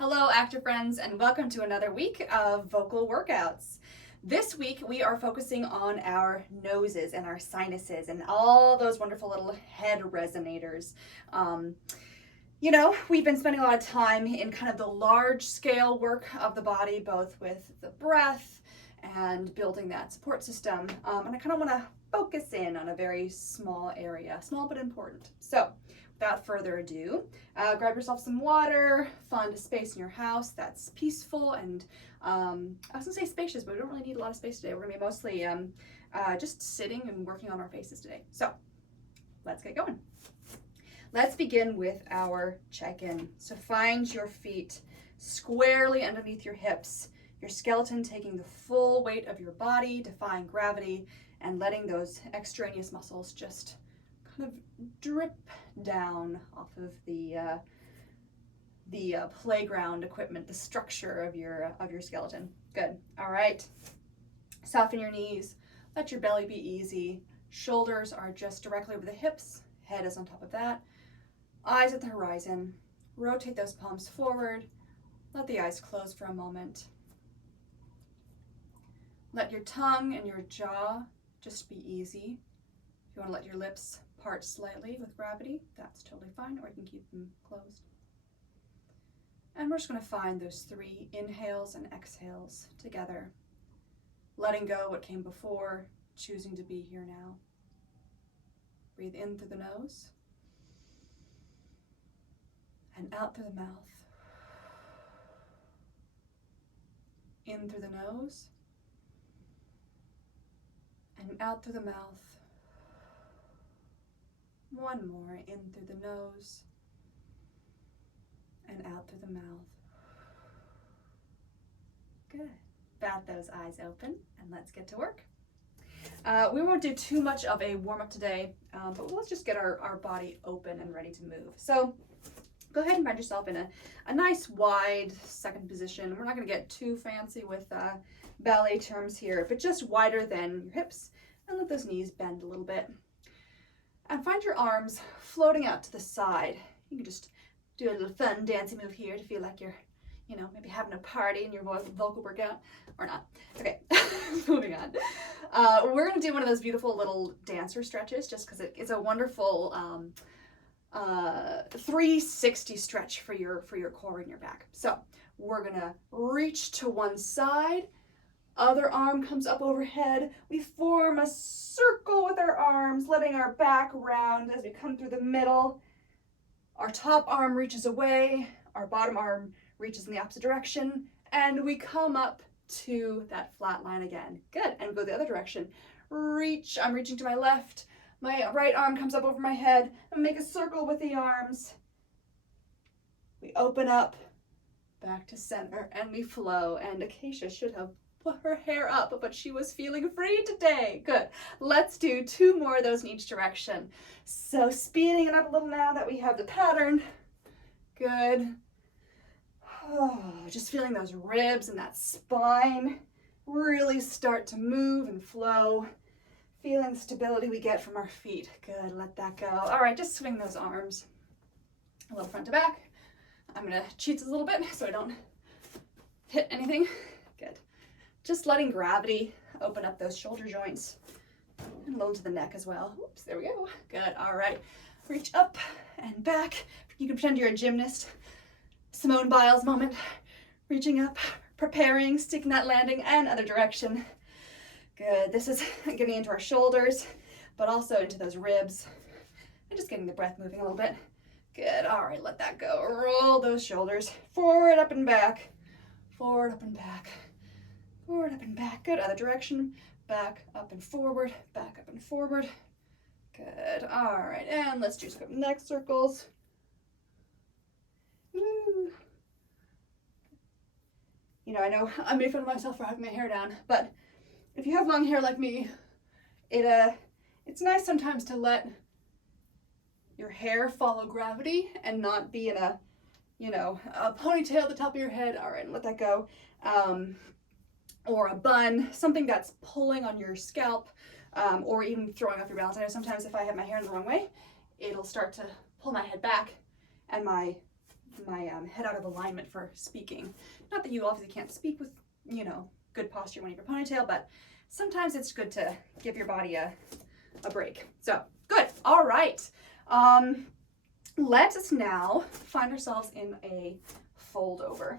Hello, actor friends, and welcome to another week of vocal workouts. This week we are focusing on our noses and our sinuses and all those wonderful little head resonators. We've been spending a lot of time in kind of the large scale work of the body, both with the breath and building that support system. And I kind of want to focus in on a very small area, small but important. So without further ado, grab yourself some water, find a space in your house that's peaceful and I was gonna say spacious, but we don't really need a lot of space today. We're gonna be mostly just sitting and working on our faces today. So let's get going. Let's begin with our check-in. So find your feet squarely underneath your hips, your skeleton taking the full weight of your body, defying gravity, and letting those extraneous muscles just kind of drip down off of the playground equipment, the structure of your skeleton. Good. All right. Soften your knees. Let your belly be easy. Shoulders are just directly over the hips. Head is on top of that. Eyes at the horizon. Rotate those palms forward. Let the eyes close for a moment. Let your tongue and your jaw just be easy. If you want to let your lips part slightly with gravity, that's totally fine, or you can keep them closed. And we're just going to find those 3 inhales and exhales together. Letting go what came before, choosing to be here now. Breathe in through the nose and out through the mouth. In through the nose and out through the mouth. One more, in through the nose and out through the mouth. Good. Bat those eyes open and let's get to work. We won't do too much of a warm-up today, but let's just get our body open and ready to move. So go ahead and find yourself in a nice wide second position. We're not going to get too fancy with ballet terms here, but just wider than your hips, and let those knees bend a little bit. And find your arms floating out to the side. You can just do a little fun dancing move here to feel like you're, maybe having a party in your vocal workout, or not. Okay, moving on. We're gonna do one of those beautiful little dancer stretches just because it's a wonderful 360 stretch for your core and your back. So we're gonna reach to one side. Other arm comes up overhead. We form a circle with our arms, letting our back round as we come through the middle. Our top arm reaches away, our bottom arm reaches in the opposite direction, and we come up to that flat line again. Good, and go the other direction. Reach, I'm reaching to my left. My right arm comes up over my head, and make a circle with the arms. We open up, back to center, and we flow, and Acacia should have put her hair up, but she was feeling free today. Good. Let's do 2 more of those in each direction. So speeding it up a little now that we have the pattern. Good. Oh, just feeling those ribs and that spine really start to move and flow. Feeling the stability we get from our feet. Good, let that go. All right, just swing those arms a little front to back. I'm gonna cheat this a little bit so I don't hit anything. Good. Just letting gravity open up those shoulder joints and a little to the neck as well. Oops, there we go. Good, all right. Reach up and back. You can pretend you're a gymnast. Simone Biles moment. Reaching up, preparing, sticking that landing, and other direction. Good, this is getting into our shoulders, but also into those ribs. And just getting the breath moving a little bit. Good, all right, let that go. Roll those shoulders. Forward, up, and back. Forward, up, and back. Forward, up, and back. Good. Other direction. Back, up, and forward. Back, up, and forward. Good. All right. And let's do some neck circles. Woo. I know I made fun of myself for having my hair down, but if you have long hair like me, it's nice sometimes to let your hair follow gravity and not be in a ponytail at the top of your head. All right, let that go. Or a bun, something that's pulling on your scalp, or even throwing off your balance. I know sometimes if I have my hair in the wrong way, it'll start to pull my head back and my my head out of alignment for speaking. Not that you obviously can't speak with, you know, good posture when you have your ponytail, but sometimes it's good to give your body a break. So, good. All right. Let us now find ourselves in a fold over.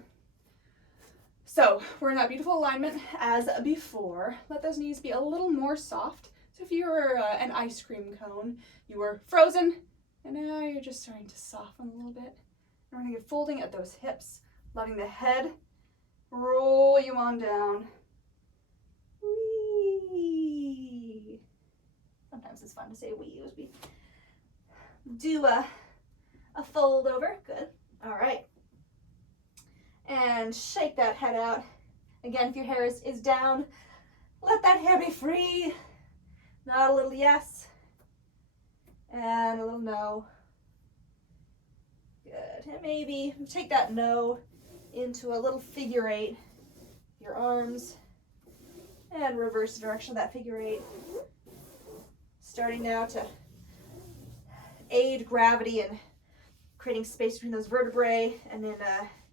So we're in that beautiful alignment as before. Let those knees be a little more soft. So if you were an ice cream cone, you were frozen, and now you're just starting to soften a little bit. And we're going to get folding at those hips, letting the head roll you on down. Wee. Sometimes it's fun to say wee as we do a fold over. Good. All right. And shake that head out. Again, if your hair is down, let that hair be free. Not a little yes and a little no. Good. And maybe take that no into a little figure eight. Your arms and reverse the direction of that figure eight. Starting now to aid gravity and creating space between those vertebrae, and then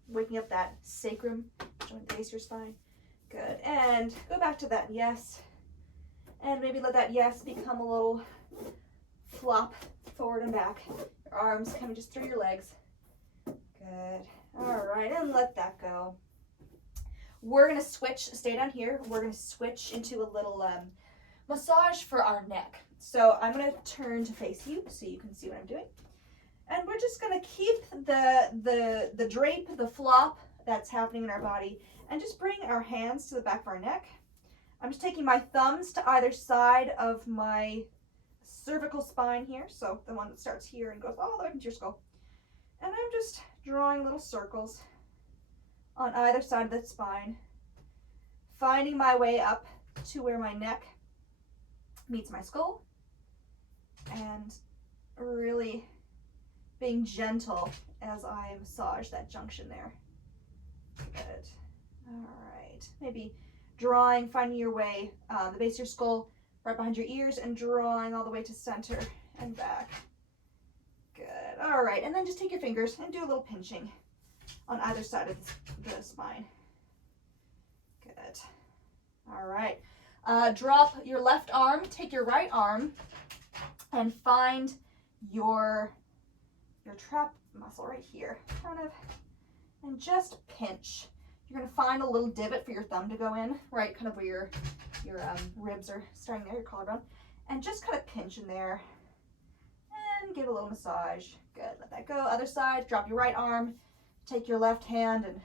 waking up that sacrum, joint the base of your spine. Good. And go back to that yes. And maybe let that yes become a little flop forward and back. Your arms coming just through your legs. Good. All right, and let that go. We're going to switch, stay down here. We're going to switch into a little massage for our neck. So I'm going to turn to face you so you can see what I'm doing. And we're just going to keep the drape, the flop that's happening in our body, and just bring our hands to the back of our neck. I'm just taking my thumbs to either side of my cervical spine here, so the one that starts here and goes all the way into your skull. And I'm just drawing little circles on either side of the spine, finding my way up to where my neck meets my skull, and really being gentle as I massage that junction there. Good. All right. Maybe drawing, finding your way, the base of your skull right behind your ears, and drawing all the way to center and back. Good. All right. And then just take your fingers and do a little pinching on either side of the spine. Good. All right. Drop your left arm, take your right arm, and find your trap muscle right here, kind of, and just pinch. You're going to find a little divot for your thumb to go in, right, kind of where your ribs are starting there, your collarbone, and just kind of pinch in there and give a little massage. Good. Let that go. Other side. Drop your right arm, take your left hand, and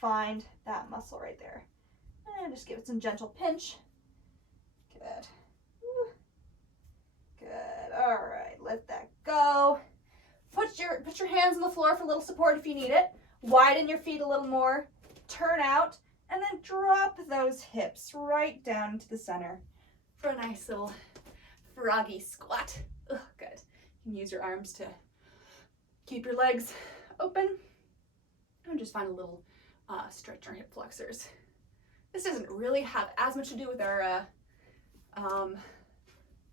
find that muscle right there, and just give it some gentle pinch. Good. Woo. Good. All right. Let that go. Put your hands on the floor for a little support if you need it. Widen your feet a little more. Turn out, and then drop those hips right down to the center for a nice little froggy squat. Ugh, good. You can use your arms to keep your legs open, and just find a little stretch in our hip flexors. This doesn't really have as much to do with our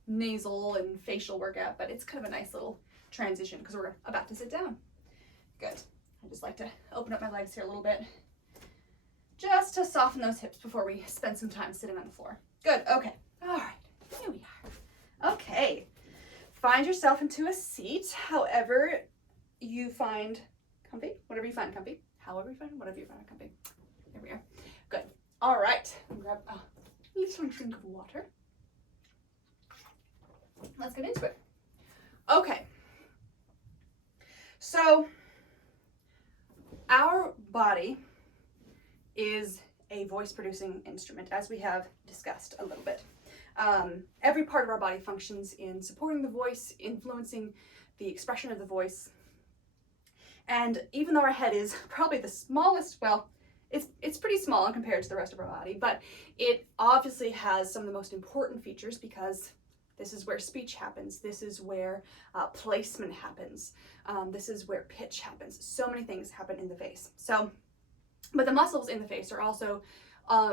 nasal and facial workout, but it's kind of a nice little transition because we're about to sit down. Good. I just like to open up my legs here a little bit just to soften those hips before we spend some time sitting on the floor. Good. Okay. All right. Here we are. Okay. Find yourself into a seat, however you find comfy, whatever you find comfy, however you find, whatever you find comfy. There we are. Good. All right. Grab just one drink of water. Let's get into it. Okay. So our body is a voice-producing instrument, as we have discussed a little bit. Every part of our body functions in supporting the voice, influencing the expression of the voice. And even though our head is probably the smallest, well, it's pretty small compared to the rest of our body, but it obviously has some of the most important features because this is where speech happens. This is where placement happens. This is where pitch happens. So many things happen in the face. But the muscles in the face are also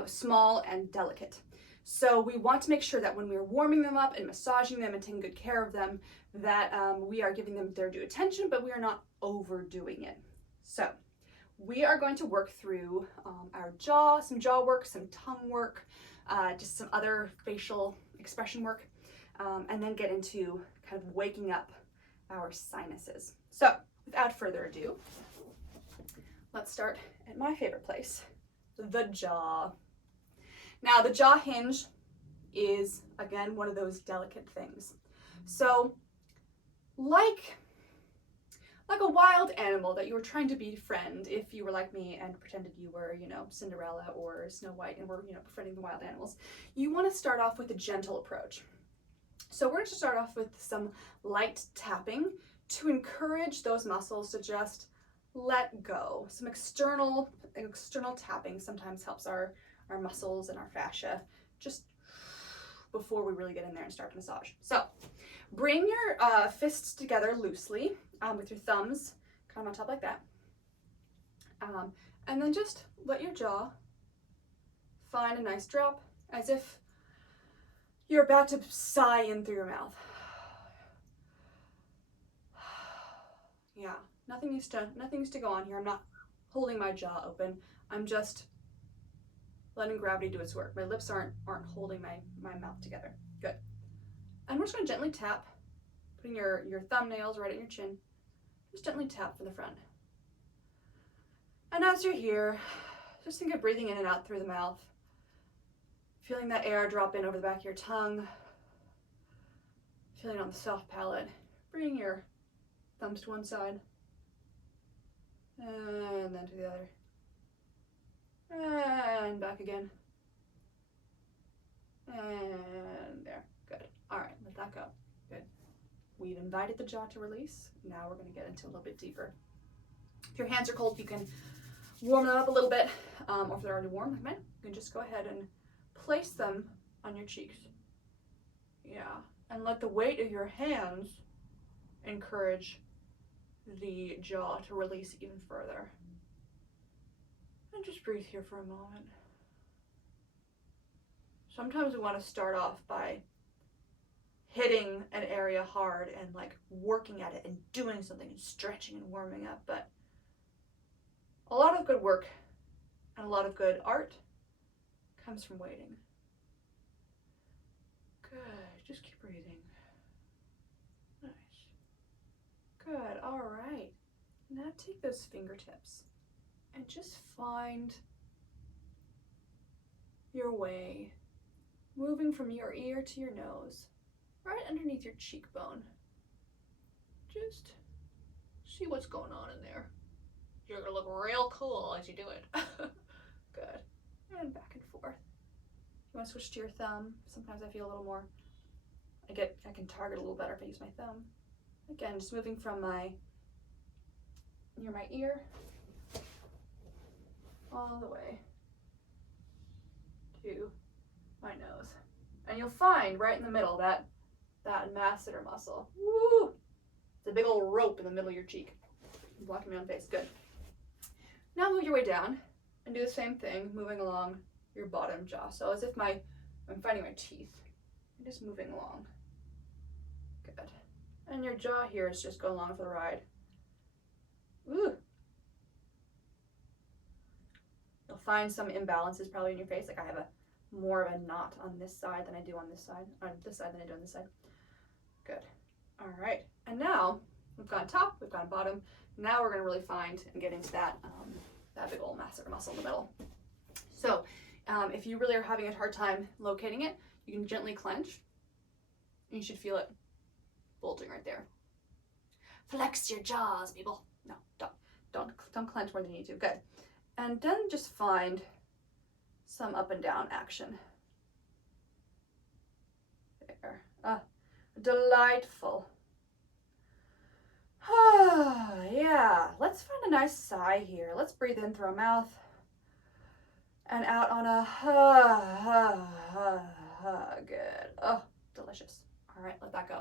small and delicate. So we want to make sure that when we're warming them up and massaging them and taking good care of them, that we are giving them their due attention, but we are not overdoing it. So we are going to work through our jaw, some jaw work, some tongue work, just some other facial expression work, and then get into kind of waking up our sinuses. So without further ado, let's start at my favorite place, the jaw. Now the jaw hinge is, again, one of those delicate things. So like a wild animal that you were trying to befriend, if you were like me and pretended you were, Cinderella or Snow White and were, befriending the wild animals, you want to start off with a gentle approach. So we're going to start off with some light tapping to encourage those muscles to just let go. Some external tapping sometimes helps our muscles and our fascia just before we really get in there and start to massage. So bring your fists together loosely with your thumbs kind of on top like that. And then just let your jaw find a nice drop as if you're about to sigh in through your mouth. Yeah, nothing needs to go on here. I'm not holding my jaw open. I'm just letting gravity do its work. My lips aren't holding my mouth together. Good. And we're just going to gently tap, putting your thumbnails right at your chin. Just gently tap from the front. And as you're here, just think of breathing in and out through the mouth. Feeling that air drop in over the back of your tongue. Feeling it on the soft palate. Bring your thumbs to one side. And then to the other. And back again. And there. Good. All right, let that go. Good. We've invited the jaw to release. Now we're going to get into a little bit deeper. If your hands are cold, you can warm them up a little bit. Or if they're already warm, like mine, you can just go ahead and place them on your cheeks. Yeah. And let the weight of your hands encourage the jaw to release even further. And just breathe here for a moment. Sometimes we want to start off by hitting an area hard and like working at it and doing something and stretching and warming up, but a lot of good work and a lot of good art comes from waiting. Good, just keep breathing. Nice. Good, all right. Now take those fingertips and just find your way, moving from your ear to your nose, right underneath your cheekbone. Just see what's going on in there. You're gonna look real cool as you do it. Good. And back and forth. You want to switch to your thumb? Sometimes I feel a little more, I can target a little better if I use my thumb. Again, just moving from near my ear all the way to my nose. And you'll find right in the middle that masseter muscle. Woo! It's a big old rope in the middle of your cheek. I'm blocking my own face. Good. Now move your way down and do the same thing, moving along your bottom jaw. So as if I'm finding my teeth. I'm just moving along. Good. And your jaw here is just going along for the ride. Ooh. You'll find some imbalances probably in your face. Like I have more of a knot on this side than I do on this side. On this side than I do on this side. Good. All right. And now we've gone top, we've gone bottom. Now we're going to really find and get into that big old masseter muscle in the middle. So if you really are having a hard time locating it, you can gently clench. And you should feel it bulging right there. Flex your jaws, people. No, don't clench more than you need to. Good. And then just find some up and down action. There. Delightful. Yeah, let's find a nice sigh here. Let's breathe in through our mouth and out on a good. Oh, delicious. All right, let that go.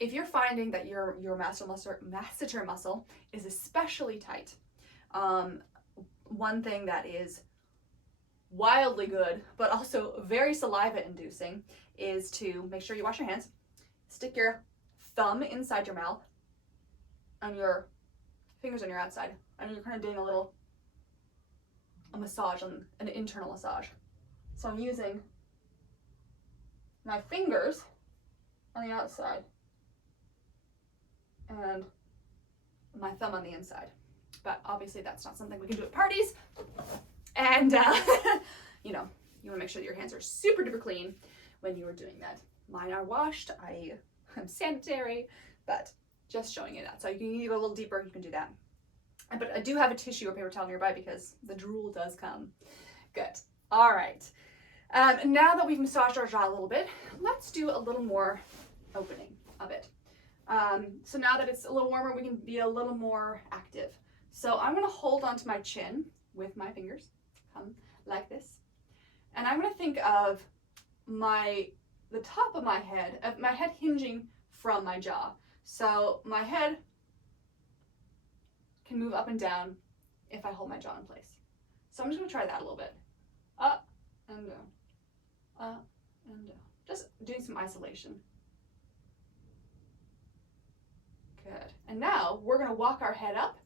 If you're finding that your masseter muscle is especially tight, one thing that is wildly good, but also very saliva inducing, is to make sure you wash your hands, stick your thumb inside your mouth, and your fingers on your outside, and you're kind of doing a massage, on an internal massage. So I'm using my fingers on the outside and my thumb on the inside. But obviously that's not something we can do at parties. And, you know, you want to make sure that your hands are super duper clean when you are doing that. Mine are washed. I'm sanitary, but just showing you that. So you can go a little deeper, you can do that. But I do have a tissue or paper towel nearby because the drool does come. Good. All right. Now that we've massaged our jaw a little bit, let's do a little more opening of it. So now that it's a little warmer, we can be a little more active. So I'm going to hold onto my chin with my fingers, like this. And I'm going to think of the top of my head hinging from my jaw. So my head can move up and down if I hold my jaw in place. So I'm just going to try that a little bit. Up and down. Up and down. Just doing some isolation. Good. And now we're going to walk our head up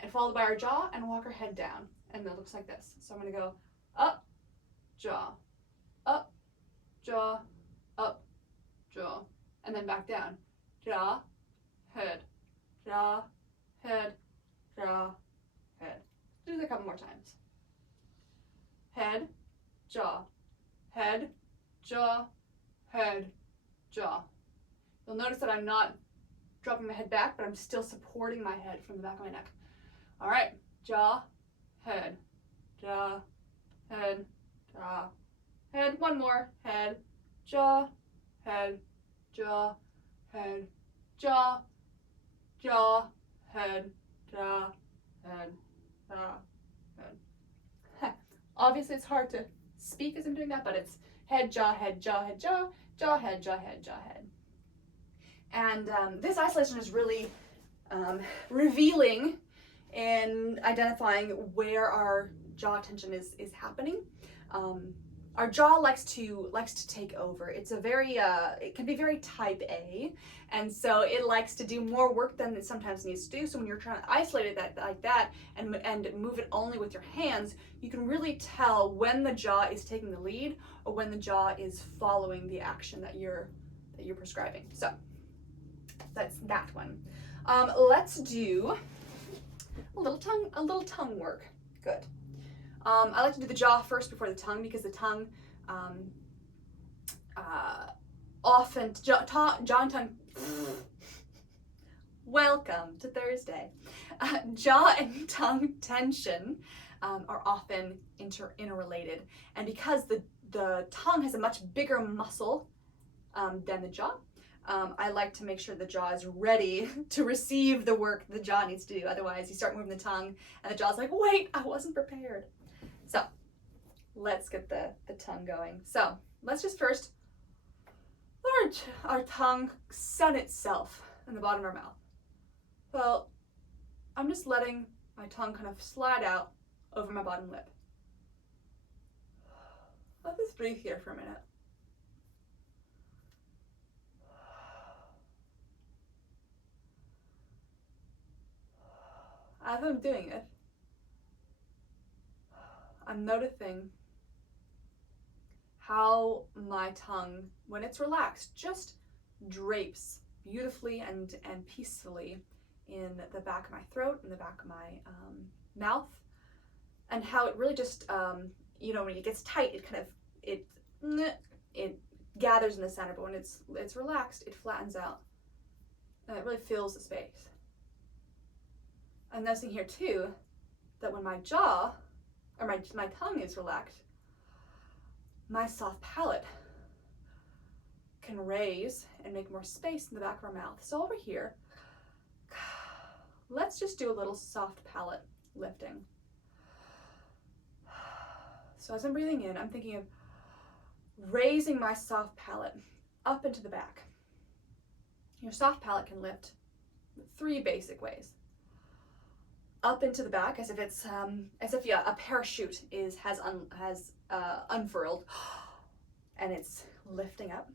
and followed by our jaw and walk our head down. And it looks like this. So I'm going to go up, jaw, up, jaw, up, jaw, and then back down. Jaw, head, jaw, head, jaw, head. Do it a couple more times. Head, jaw, head, jaw, head, jaw. You'll notice that I'm not dropping my head back, but I'm still supporting my head from the back of my neck. All right, jaw, head, jaw, head, jaw, head. One more. Head, jaw, head, jaw, head, jaw, jaw, head, jaw, head, jaw, head. Obviously, it's hard to speak as I'm doing that, but it's head, jaw, head, jaw, head, jaw, jaw, head, jaw, head, jaw, head. And this isolation is really revealing in identifying where our jaw tension is happening. Our jaw likes to take over. It's a very it can be very type A, and so it likes to do more work than it sometimes needs to do. So when you're trying to isolate it like that and move it only with your hands, you can really tell when the jaw is taking the lead or when the jaw is following the action that you're prescribing. So that's that one. Let's do a little tongue work. Good. I like to do the jaw first before the tongue because the tongue often, jaw and tongue, welcome to Thursday. Jaw and tongue tension are often interrelated. And because the tongue has a much bigger muscle than the jaw, I like to make sure the jaw is ready to receive the work the jaw needs to do. Otherwise, you start moving the tongue and the jaw's like, wait, I wasn't prepared. So let's get the tongue going. So let's just first let our tongue sun itself in the bottom of our mouth. So I'm just letting my tongue kind of slide out over my bottom lip. Let's just breathe here for a minute. As I'm doing it, I'm noticing how my tongue, when it's relaxed, just drapes beautifully and peacefully in the back of my throat, in the back of my mouth, and how it really just, when it gets tight, it gathers in the center, but when it's relaxed, it flattens out, and it really fills the space. I'm noticing here too that when my jaw or my tongue is relaxed, my soft palate can raise and make more space in the back of our mouth. So over here, let's just do a little soft palate lifting. So as I'm breathing in, I'm thinking of raising my soft palate up into the back. Your soft palate can lift 3 basic ways. Up into the back, as if it's a parachute has unfurled, and it's lifting up.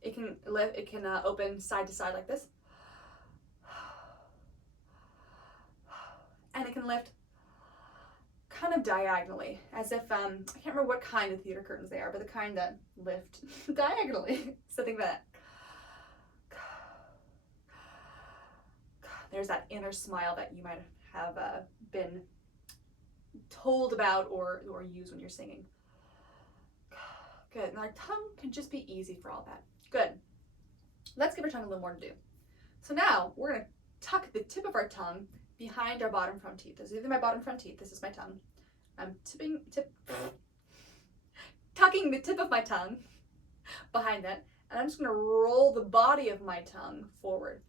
It can open side to side like this, and it can lift kind of diagonally, as if, I can't remember what kind of theater curtains they are, but the kind that lift diagonally. So think of that. There's that inner smile that you might have been told about or use when you're singing. Good. And our tongue can just be easy for all that. Good. Let's give our tongue a little more to do. So now we're going to tuck the tip of our tongue behind our bottom front teeth. This is either my bottom front teeth. This is my tongue. I'm tucking the tip of my tongue behind that, and I'm just going to roll the body of my tongue forward.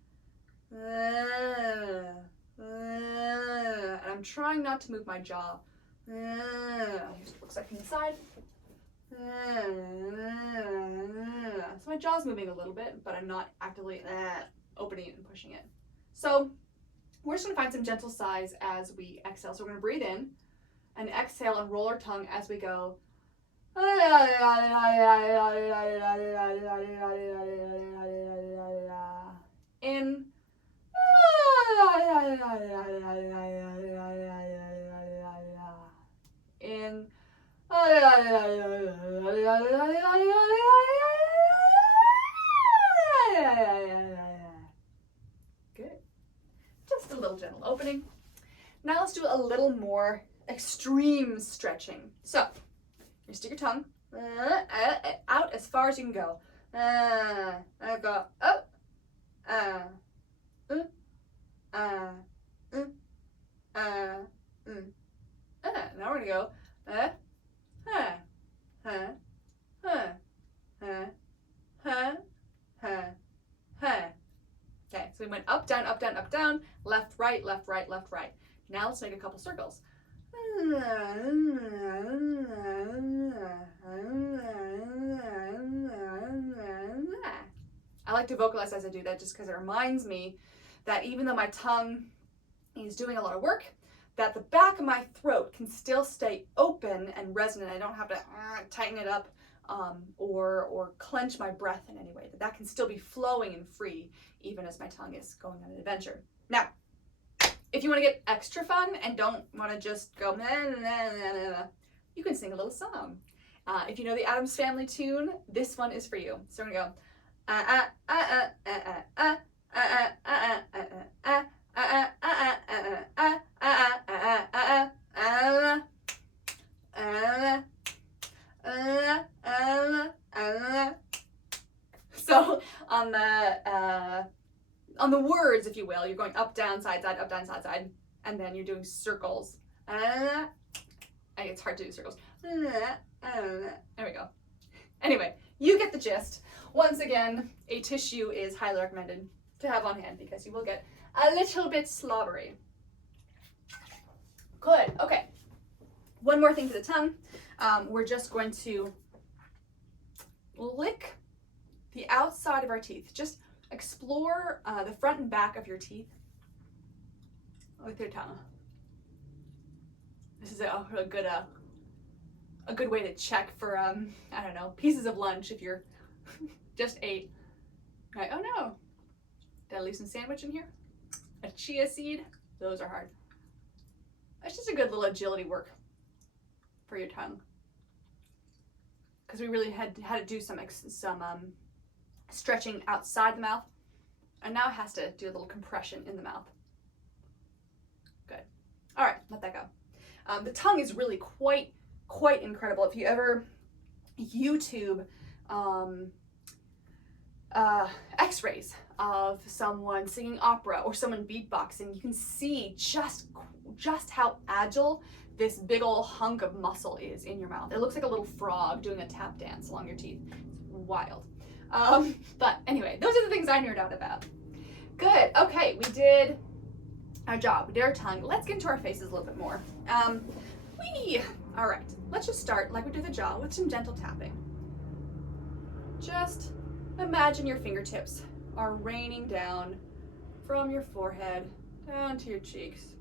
And I'm trying not to move my jaw. Here's what it looks like from the side. So my jaw's moving a little bit, but I'm not actively opening it and pushing it. So we're just going to find some gentle sighs as we exhale. So we're going to breathe in and exhale and roll our tongue as we go. In. In. Good. Just a little gentle opening. Now let's do a little more extreme stretching. So you stick your tongue out as far as you can go. Go up. Now we're gonna go. Okay, so we went up, down, up, down, up, down, left, right, left, right, left, right. Now let's make a couple circles. I like to vocalize as I do that just because it reminds me that even though my tongue is doing a lot of work, that the back of my throat can still stay open and resonant. I don't have to tighten it up or clench my breath in any way. That can still be flowing and free even as my tongue is going on an adventure. Now, if you want to get extra fun and don't want to just go, you can sing a little song. If you know the Addams Family tune, this one is for you. So we're going to go. So on the words, if you will, you're going up, down, side, side, up, down, side, side, and then you're doing circles. It's hard to do circles. There we go. Anyway, you get the gist. Once again, a tissue is highly recommended to have on hand because you will get a little bit slobbery. Good. Okay. One more thing to the tongue. We're just going to lick the outside of our teeth. Just explore the front and back of your teeth with your tongue. This is a good way to check for I don't know, pieces of lunch if you're just ate. Right? Oh no, did I leave some sandwich in here? A chia seed? Those are hard. It's just a good little agility work for your tongue because we really had to do some stretching outside the mouth, and now it has to do a little compression in the mouth. Good. All right, let that go. The tongue is really quite incredible. If you ever YouTube x-rays of someone singing opera or someone beatboxing, you can see just how agile this big old hunk of muscle is in your mouth. It looks like a little frog doing a tap dance along your teeth. It's wild. But anyway, those are the things I nerd out about. Good. Okay, we did our job. We did our tongue. Let's get into our faces a little bit more. All right, let's just start like we did the jaw with some gentle tapping. Just imagine your fingertips are raining down from your forehead, down to your cheeks,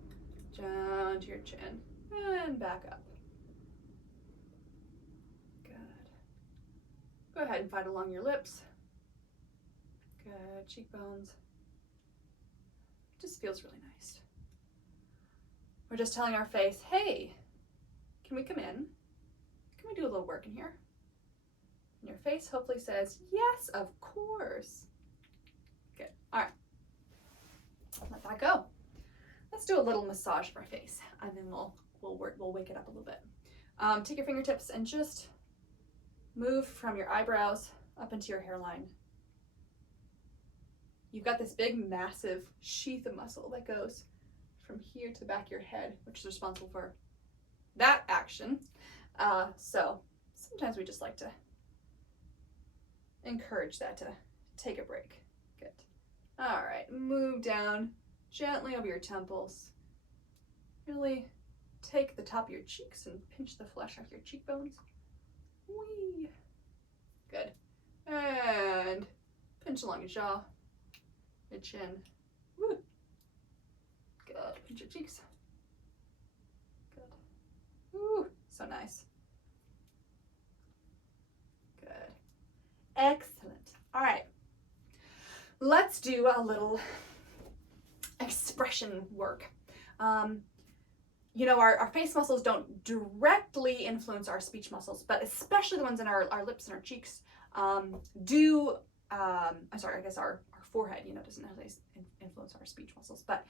down to your chin, and back up. Good. Go ahead and find along your lips. Good, cheekbones. Just feels really nice. We're just telling our face, hey, can we come in? Can we do a little work in here? And your face hopefully says, yes, of course. Good. All right. Let that go. Let's do a little massage of our face, and then we'll wake it up a little bit. Take your fingertips and just move from your eyebrows up into your hairline. You've got this big, massive sheath of muscle that goes from here to the back of your head, which is responsible for that action. So sometimes we just like to encourage that to take a break. Good. All right, move down gently over your temples. Really take the top of your cheeks and pinch the flesh off your cheekbones. Whee! Good. And pinch along your jaw, your chin. Woo! Good. Pinch your cheeks. Good. Woo! So nice. Good. Excellent. All right. Let's do a little expression work. You know, our face muscles don't directly influence our speech muscles, but especially the ones in our lips and our cheeks do, I'm sorry, I guess our forehead, you know, doesn't necessarily influence our speech muscles, but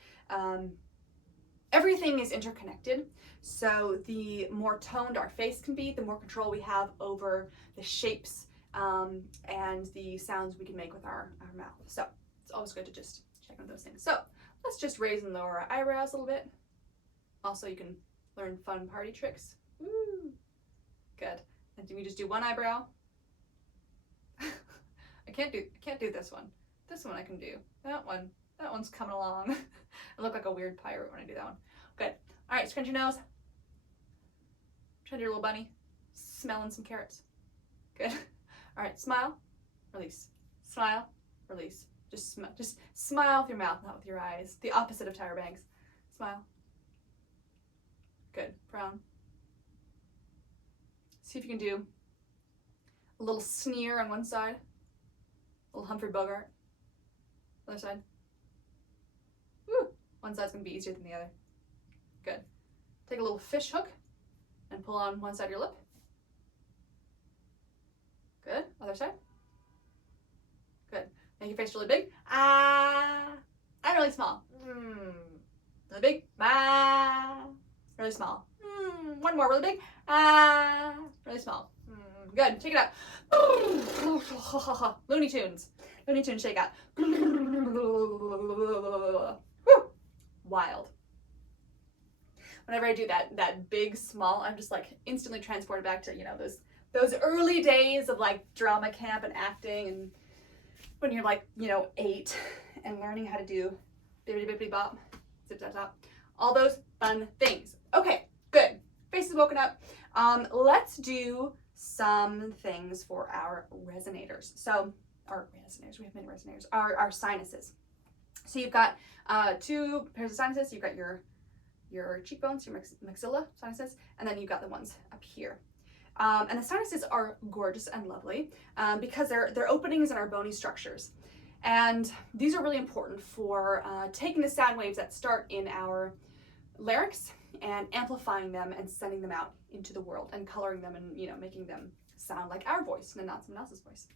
everything is interconnected. So the more toned our face can be, the more control we have over the shapes and the sounds we can make with our mouth. So it's always good to just check on those things. So let's just raise and lower our eyebrows a little bit. Also, you can learn fun party tricks. Woo! Good. And do we just do one eyebrow? I can't do this one. This one I can do. That one's coming along. I look like a weird pirate when I do that one. Good. All right, scrunch your nose. Pretend you're a little bunny. Smelling some carrots. Good. All right, smile, release. Smile, release. Just smile with your mouth, not with your eyes. The opposite of Tyra Banks. Smile. Good. Frown. See if you can do a little sneer on one side. A little Humphrey Bogart. Other side. Woo! One side's gonna be easier than the other. Good. Take a little fish hook and pull on one side of your lip. Good. Other side. Good. Make your face really big. Ah. And really small. Really big. Ah. Really small. One more, really big. Ah, really small. Good. Check it out. Looney Tunes. Looney Tunes shake out. Woo. Wild. Whenever I do that big small, I'm just like instantly transported back to, you know, those early days of like drama camp and acting, and when you're like, you know, 8 and learning how to do bibbidi bibbidi bop, zip zap zap, all those fun things. Okay, good. Face is woken up. Let's do some things for our resonators. So, our resonators, we have many resonators, our sinuses. So you've got 2 pairs of sinuses. You've got your cheekbones, your maxilla sinuses, and then you've got the ones up here. And the sinuses are gorgeous and lovely because they're openings in our bony structures. And these are really important for taking the sound waves that start in our larynx and amplifying them and sending them out into the world and coloring them and, you know, making them sound like our voice and not someone else's voice.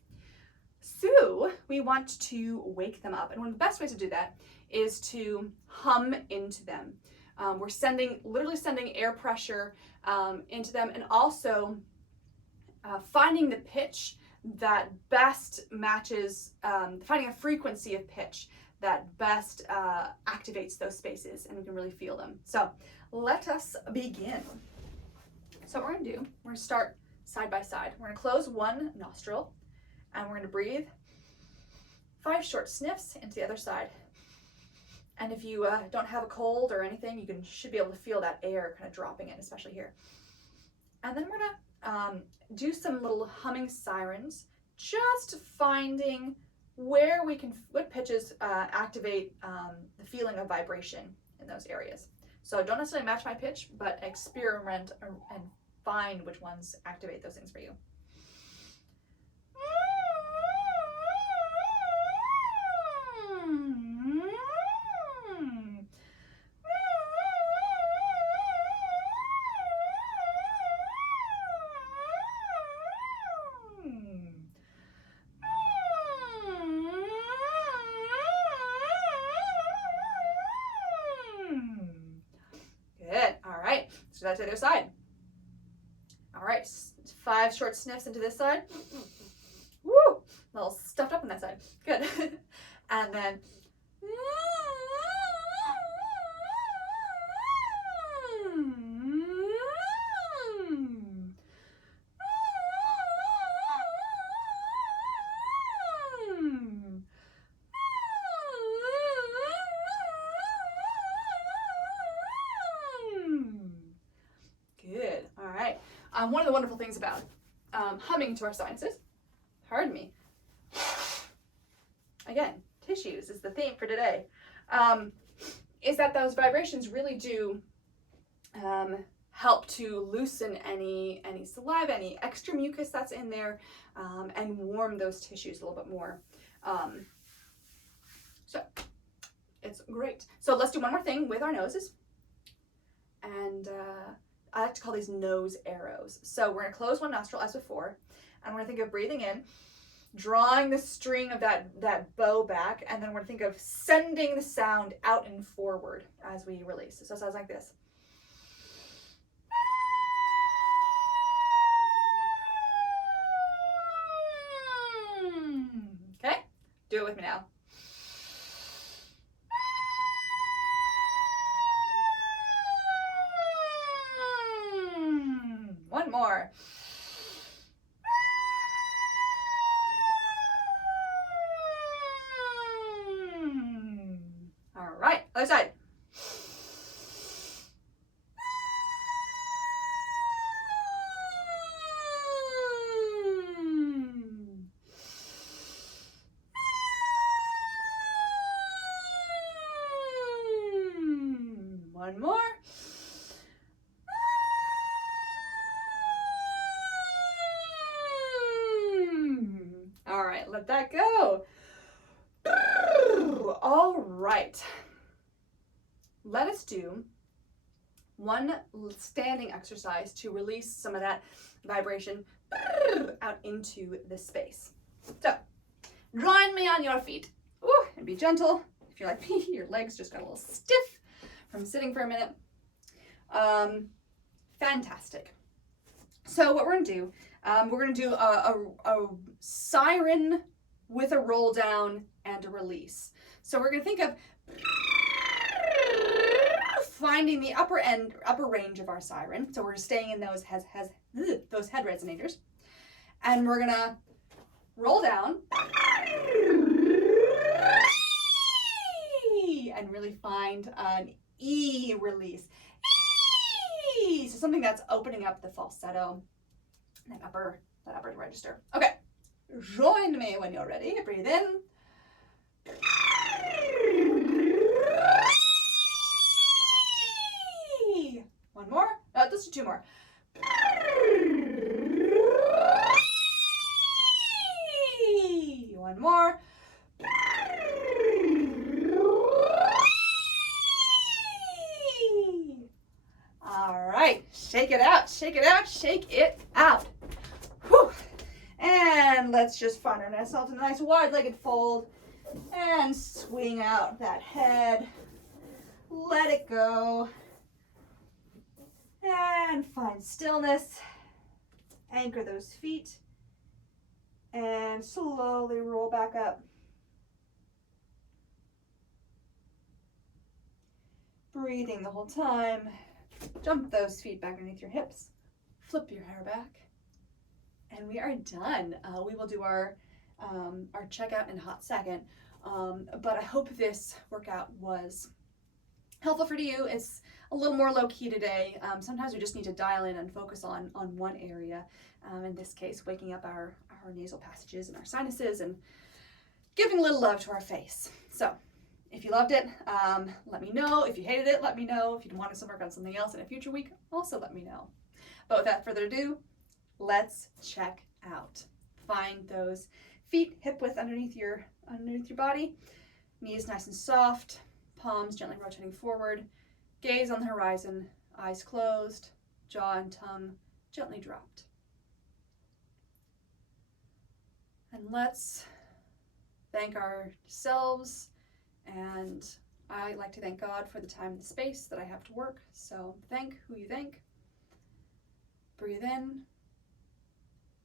So we want to wake them up. And one of the best ways to do that is to hum into them. We're literally sending air pressure into them, and also finding the pitch that best matches, finding a frequency of pitch that best activates those spaces, and we can really feel them. So let us begin. So what we're gonna do, we're gonna start side by side. We're gonna close one nostril, and we're gonna breathe 5 short sniffs into the other side. And if you don't have a cold or anything, you should be able to feel that air kind of dropping in, especially here. And then we're gonna do some little humming sirens, just finding what pitches activate the feeling of vibration in those areas. So don't necessarily match my pitch, but experiment and find which ones activate those things for you. So that's the other side. All right, 5 short sniffs into this side. Woo! A little stuffed up on that side. Good. And then. Good. All right. One of the wonderful things about humming to our sinuses, pardon me, again, tissues is the theme for today, is that those vibrations really do help to loosen any saliva, any extra mucus that's in there, and warm those tissues a little bit more. So it's great. So let's do one more thing with our noses. And I like to call these nose arrows. So we're gonna close one nostril as before, and we're gonna think of breathing in, drawing the string of that bow back, and then we're gonna think of sending the sound out and forward as we release. So it sounds like this. Okay, do it with me now. One more. All right, other side. One more. All right, let that go. All right. Let us do one standing exercise to release some of that vibration out into the space. So, join me on your feet. Ooh, and be gentle. If you're like me, your legs just got a little stiff from sitting for a minute. Fantastic. So what we're gonna do, a siren with a roll down and a release. So we're gonna think of finding the upper range of our siren. So we're staying in those head resonators, and we're gonna roll down and really find an E release. E! So something that's opening up the falsetto, that upper register. Okay, join me when you're ready. Breathe in. One more. Let's do 2 more. One more. All right, shake it out, shake it out, shake it out. Whew. And let's just find ourselves in a nice wide-legged fold and swing out that head. Let it go. And find stillness. Anchor those feet. And slowly roll back up. Breathing the whole time. Jump those feet back underneath your hips. Flip your hair back. And we are done. We will do our checkout in a hot second. But I hope this workout was helpful for you. It's a little more low-key today. Sometimes we just need to dial in and focus on one area. In this case, waking up our nasal passages and our sinuses and giving a little love to our face. So if you loved it, let me know. If you hated it, let me know. If you want us to work on something else in a future week, also let me know. But without further ado, let's check out. Find those feet hip width underneath your body. Knees nice and soft. Palms gently rotating forward. Gaze on the horizon. Eyes closed. Jaw and tongue gently dropped. And let's thank ourselves. And I like to thank God for the time and the space that I have to work. So thank who you thank. Breathe in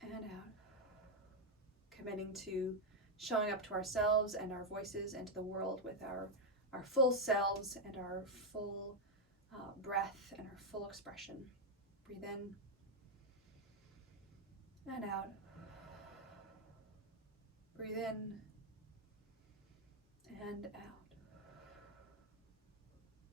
and out. Committing to showing up to ourselves and our voices and to the world with our full selves and our full breath and our full expression. Breathe in and out. Breathe in and out.